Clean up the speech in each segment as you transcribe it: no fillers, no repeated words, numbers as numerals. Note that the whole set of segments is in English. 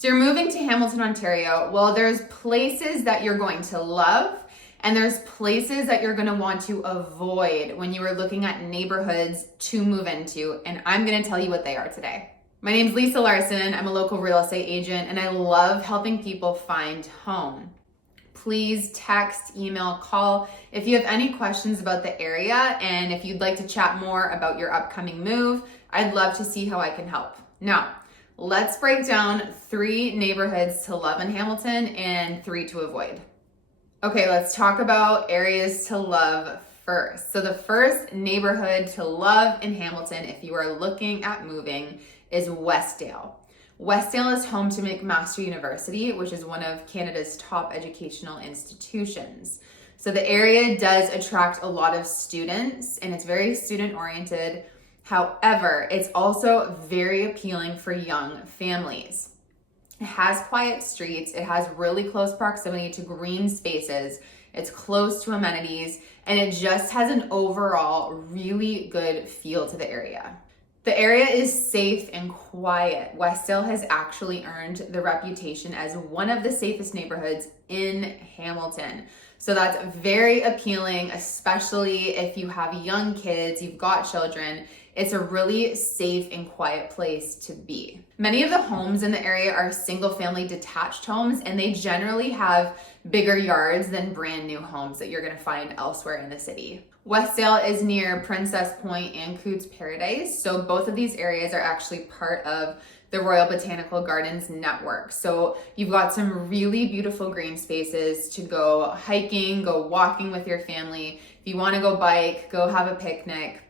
So you're moving to Hamilton, Ontario. Well, there's places that you're going to love and there's places that you're gonna want to avoid when you are looking at neighborhoods to move into, and I'm gonna tell you what they are today. My name's Lisa Larson. I'm a local real estate agent and I love helping people find home. Please text, email, call if you have any questions about the area, and if you'd like to chat more about your upcoming move, I'd love to see how I can help. Now, let's break down 3 neighborhoods to love in Hamilton and 3 to avoid. Okay, let's talk about areas to love first. So the first neighborhood to love in Hamilton, if you are looking at moving, is Westdale. Westdale is home to McMaster University, which is one of Canada's top educational institutions. So the area does attract a lot of students and it's very student oriented. However, it's also very appealing for young families. It has quiet streets, it has really close proximity to green spaces, it's close to amenities, and it just has an overall really good feel to the area. The area is safe and quiet. Westdale has actually earned the reputation as one of the safest neighborhoods in Hamilton. So that's very appealing, especially if you have young kids, you've got children. It's a really safe and quiet place to be. Many of the homes in the area are single family detached homes, and they generally have bigger yards than brand new homes that you're gonna find elsewhere in the city. Westdale is near Princess Point and Cootes Paradise. So both of these areas are actually part of the Royal Botanical Gardens network. So you've got some really beautiful green spaces to go hiking, go walking with your family. If you wanna go bike, go have a picnic.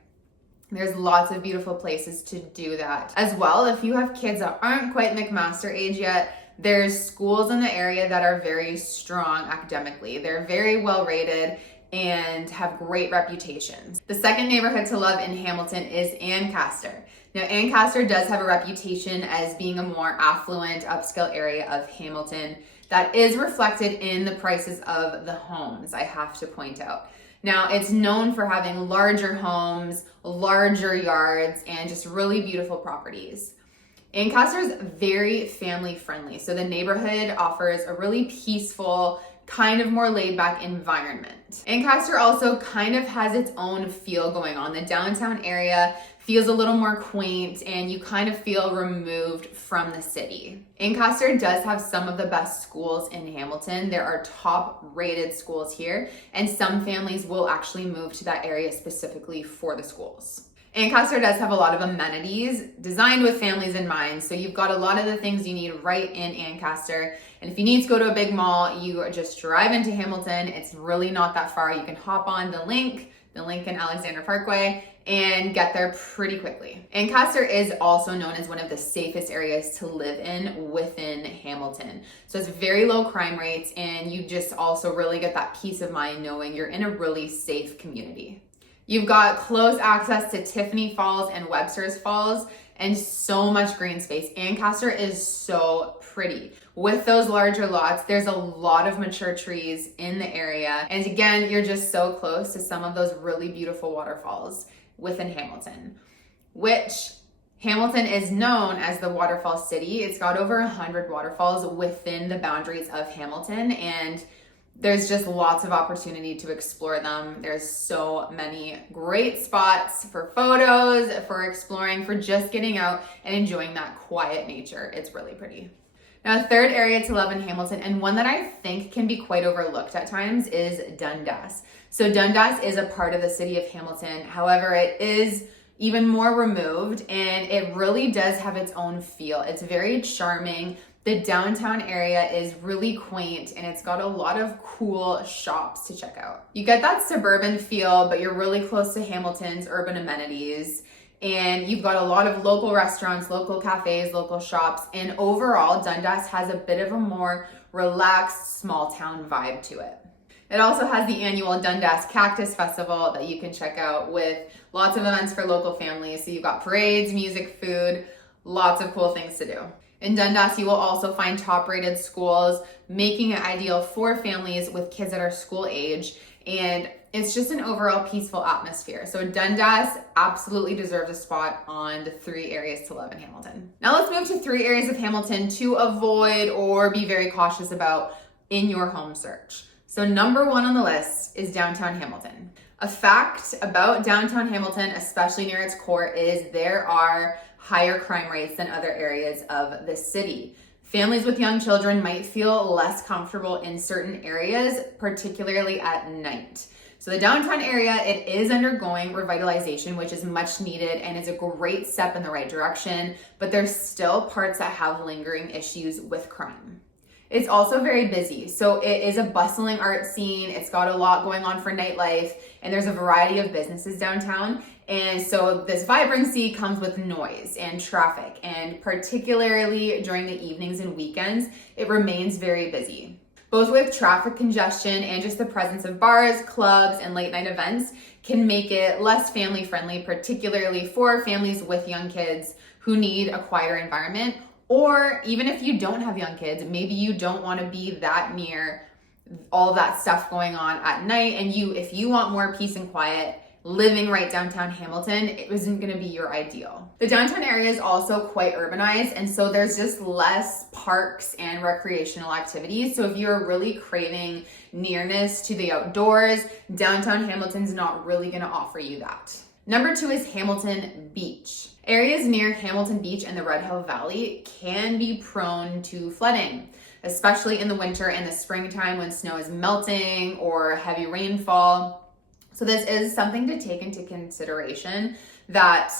There's lots of beautiful places to do that. As well, if you have kids that aren't quite McMaster age yet, there's schools in the area that are very strong academically. They're very well rated and have great reputations. The second neighborhood to love in Hamilton is Ancaster. Now, Ancaster does have a reputation as being a more affluent, upscale area of Hamilton that is reflected in the prices of the homes, I have to point out. Now, it's known for having larger homes, larger yards, and just really beautiful properties. Ancaster is very family friendly, so the neighborhood offers a really peaceful, kind of more laid back environment. Ancaster also kind of has its own feel going on. The downtown area feels a little more quaint and you kind of feel removed from the city. Ancaster does have some of the best schools in Hamilton. There are top rated schools here, and some families will actually move to that area specifically for the schools. Ancaster does have a lot of amenities designed with families in mind. So you've got a lot of the things you need right in Ancaster. And if you need to go to a big mall, you just drive into Hamilton. It's really not that far. You can hop on the Lincoln Alexander Parkway, and get there pretty quickly. Ancaster is also known as one of the safest areas to live in within Hamilton. So it's very low crime rates, and you just also really get that peace of mind knowing you're in a really safe community. You've got close access to Tiffany Falls and Webster's Falls and so much green space. Ancaster is so pretty. With those larger lots, there's a lot of mature trees in the area. And again, you're just so close to some of those really beautiful waterfalls within Hamilton, which Hamilton is known as the waterfall city. It's got over 100 waterfalls within the boundaries of Hamilton, and there's just lots of opportunity to explore them. There's so many great spots for photos, for exploring, for just getting out and enjoying that quiet nature. It's really pretty. Now, a third area to love in Hamilton, and one that I think can be quite overlooked at times, is Dundas. So Dundas is a part of the city of Hamilton. However, it is even more removed, and it really does have its own feel. It's very charming. The downtown area is really quaint, and it's got a lot of cool shops to check out. You get that suburban feel, but you're really close to Hamilton's urban amenities. And you've got a lot of local restaurants, local cafes, local shops, and overall, Dundas has a bit of a more relaxed, small town vibe to it. It also has the annual Dundas Cactus Festival that you can check out with lots of events for local families. So you've got parades, music, food, lots of cool things to do. In Dundas, you will also find top-rated schools, making it ideal for families with kids that are school age. And It's just an overall peaceful atmosphere. So Dundas absolutely deserves a spot on the 3 areas to love in Hamilton. Now let's move to 3 areas of Hamilton to avoid or be very cautious about in your home search. So number 1 on the list is downtown Hamilton. A fact about downtown Hamilton, especially near its core, is there are higher crime rates than other areas of the city. Families with young children might feel less comfortable in certain areas, particularly at night. So the downtown area, it is undergoing revitalization, which is much needed and is a great step in the right direction, but there's still parts that have lingering issues with crime. It's also very busy. So it is a bustling art scene. It's got a lot going on for nightlife, and there's a variety of businesses downtown. And so this vibrancy comes with noise and traffic, and particularly during the evenings and weekends, it remains very busy. Both with traffic congestion and just the presence of bars, clubs, and late night events can make it less family friendly, particularly for families with young kids who need a quieter environment. Or even if you don't have young kids, maybe you don't want to be that near all that stuff going on at night. And if you want more peace and quiet, living right downtown Hamilton, it isn't going to be your ideal. The downtown area is also quite urbanized, and so there's just less parks and recreational activities. So if you're really craving nearness to the outdoors, downtown Hamilton's not really going to offer you that. Number 2 is Hamilton Beach. Areas near Hamilton Beach and the Red Hill Valley can be prone to flooding, especially in the winter and the springtime when snow is melting or heavy rainfall. So this is something to take into consideration, that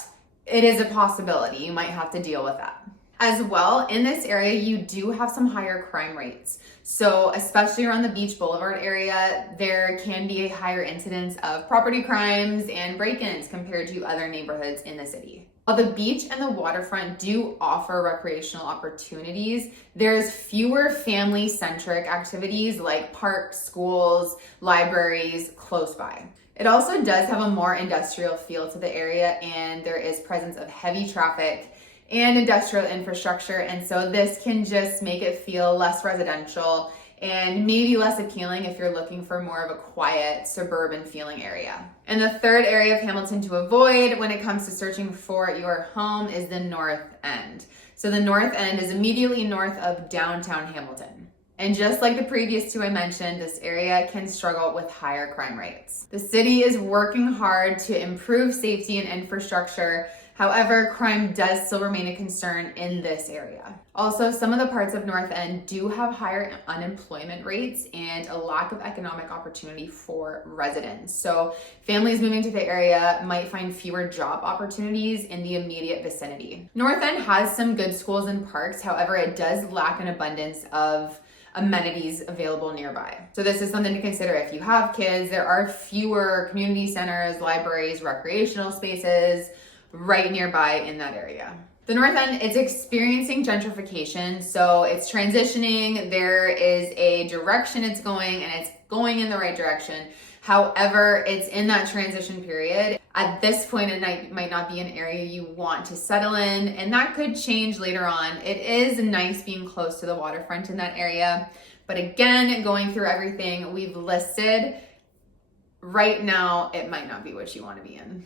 it is a possibility. You might have to deal with that. As well, in this area, you do have some higher crime rates. So especially around the Beach Boulevard area, there can be a higher incidence of property crimes and break-ins compared to other neighborhoods in the city. While the beach and the waterfront do offer recreational opportunities, there's fewer family-centric activities like parks, schools, libraries close by. It also does have a more industrial feel to the area, and there is presence of heavy traffic and industrial infrastructure, and so this can just make it feel less residential and maybe less appealing if you're looking for more of a quiet suburban feeling area. And the 3rd area of Hamilton to avoid when it comes to searching for your home is the North End. So the North End is immediately north of downtown Hamilton. And just like the previous 2 I mentioned, this area can struggle with higher crime rates. The city is working hard to improve safety and infrastructure. However, crime does still remain a concern in this area. Also, some of the parts of North End do have higher unemployment rates and a lack of economic opportunity for residents. So families moving to the area might find fewer job opportunities in the immediate vicinity. North End has some good schools and parks. However, it does lack an abundance of amenities available nearby. So this is something to consider if you have kids. There are fewer community centers, libraries, recreational spaces right nearby in that area. The North End is experiencing gentrification, so it's transitioning. There is a direction it's going, and it's going in the right direction. However, it's in that transition period. At this point, it might not be an area you want to settle in, and that could change later on. It is nice being close to the waterfront in that area, but again, going through everything we've listed, right now, it might not be what you want to be in.